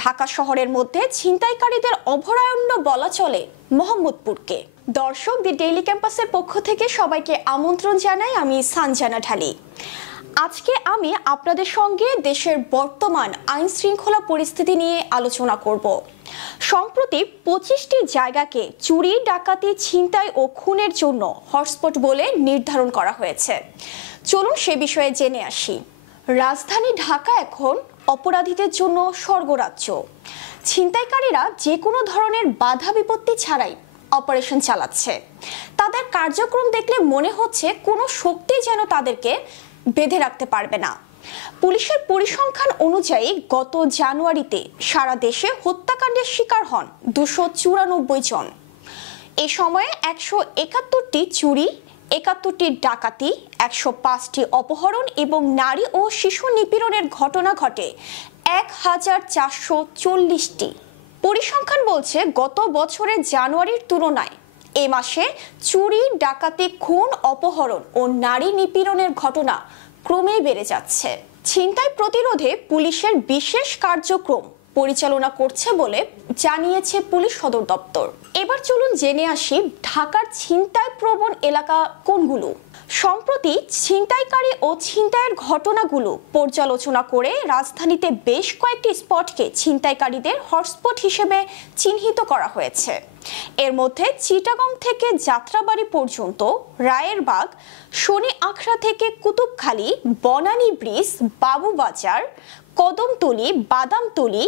ঢাকা শহরের মধ্যে ছিনতাইকারীদের অভয়ারণ্য বলা চলে মোহাম্মদপুরকে। দর্শক, দি ডেইলি ক্যাম্পাসের পক্ষ থেকে সবাইকে আমন্ত্রণ জানাই। আমি সানজানা ঢালি। আজকে আমি আপনাদের সঙ্গে দেশের বর্তমান আইন শৃঙ্খলা পরিস্থিতি নিয়ে আলোচনা করব। সম্প্রতি 25টি জায়গাকে চুরি, ডাকাতি, ছিনতাই ও খুনের জন্য হটস্পট বলে নির্ধারণ করা হয়েছে। চলুন সে বিষয়ে জেনে আসি। রাজধানী ঢাকা এখন অপরাধীদের জন্য স্বর্গরাজ্য। ছিনতাইকারীরা যে কোনো ধরনের বাধা বিপত্তি ছাড়াই অপারেশন চালাচ্ছে। তাদের কার্যক্রম দেখলে মনে হচ্ছে কোনো শক্তি যেন তাদেরকে বেঁধে রাখতে পারবে না। পুলিশের পরিসংখ্যান অনুযায়ী গত জানুয়ারিতে সারা দেশে হত্যাকাণ্ডের শিকার হন 294 জন। এই সময়ে 171টি চুরি, 71টি ডাকাতি, 105টি অপহরণ এবং নারী ও শিশু নিপীড়নের ঘটনা ঘটে 1440টি। পরিসংখ্যান বলছে গত বছরের জানুয়ারির তুলনায় এ মাসে চুরি, ডাকাতি, খুন, অপহরণ ও নারী নিপীড়নের ঘটনা ক্রমেই বেড়ে যাচ্ছে। ছিনতাই প্রতিরোধে পুলিশের বিশেষ কার্যক্রম পরিচালনা করছে বলে জানিয়েছে পুলিশ সদর দপ্তর। এবার চলুন জেনে আসি ঢাকার ছিনতাই প্রবণ এলাকা কোনগুলো। সম্প্রতি ছিনতাইকারী ও ছিনতাইয়ের ঘটনাগুলো পর্যালোচনা করে রাজধানীতে বেশ কয়েকটি স্পটকে ছিনতাইকারীদের হটস্পট হিসেবে চিহ্নিত করা হয়েছে। এর মধ্যে চিটাগং থেকে যাত্রাবাড়ি পর্যন্ত, রায়েরবাগ, শনি আখড়া থেকে কুতুবখালী, বনানী ব্রিজ, বাবুবাজার, কদমতলী, বাদামতলী,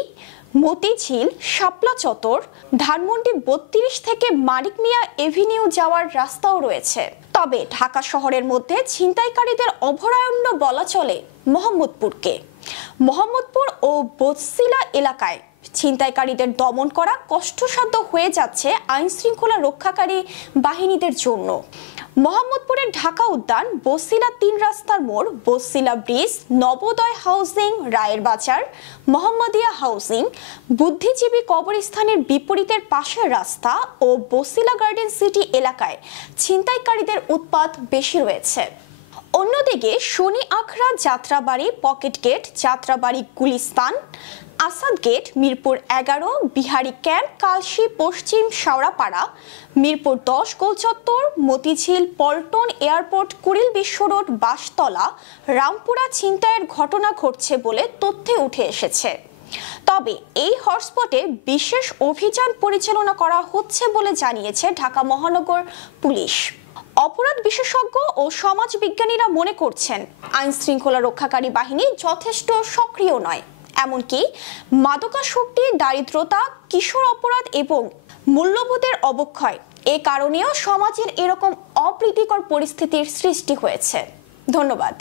মতিঝিল, শাপলা চত্বর, ধানমন্ডি 32 থেকে মানিক মিয়া এভিনিউ যাওয়ার রাস্তাও রয়েছে। তবে ঢাকা শহরের মধ্যে ছিনতাইকারীদের অভয়ারণ্য বলা চলে মোহাম্মদপুরকে। মোহাম্মদপুর ও বসিলা এলাকায় ছিনতাইকারীদের দমন করা কষ্টসাধ্য হয়ে যাচ্ছে আইন শৃঙ্খলা রক্ষাকারী বাহিনীদের জন্য। মোহাম্মদপুরের ঢাকা উদ্যান, বসিলা 3 রাস্তার মোড়, বসিলা ব্রিজ, নবোদয় হাউজিং, রায়ের বাজার, মোহাম্মদিয়া হাউজিং, বুদ্ধিজীবী কবরস্থানের বিপরীতের পাশের রাস্তা ও বসিলা গার্ডেন সিটি এলাকায় ছিনতাইকারীদের উৎপাত বেশি রয়েছে। অন্যদিকে Shoni Akhra, Jatrabari, pocket gate, Jatrabari Gulistan, Asad gate, Mirpur 11, Bihari camp, Kalshi পশ্চিম, শাওড়াপাড়া, মিরপুর 10 গোলচত্বর, মতিঝিল, পল্টন, এয়ারপোর্ট, কুড়িল বিশ্ব রোড, বাসতলা, রামপুরা ছিনতাইয়ের ঘটনা ঘটছে বলে তথ্যে উঠে এসেছে। তবে এই হটস্পটে বিশেষ অভিযান পরিচালনা করা হচ্ছে বলে জানিয়েছে ঢাকা মহানগর পুলিশ। অপরাধ বিশেষজ্ঞ ও সমাজ বিজ্ঞানীরা মনে করছেন আইন শৃঙ্খলা রক্ষাকারী বাহিনী যথেষ্ট সক্রিয় নয়। এমনকি মাদকাসক্তি, দারিদ্রতা, কিশোর অপরাধ এবং মূল্যবোধের অবক্ষয় এ কারণেও সমাজের এরকম অপ্রীতিকর পরিস্থিতির সৃষ্টি হয়েছে। ধন্যবাদ।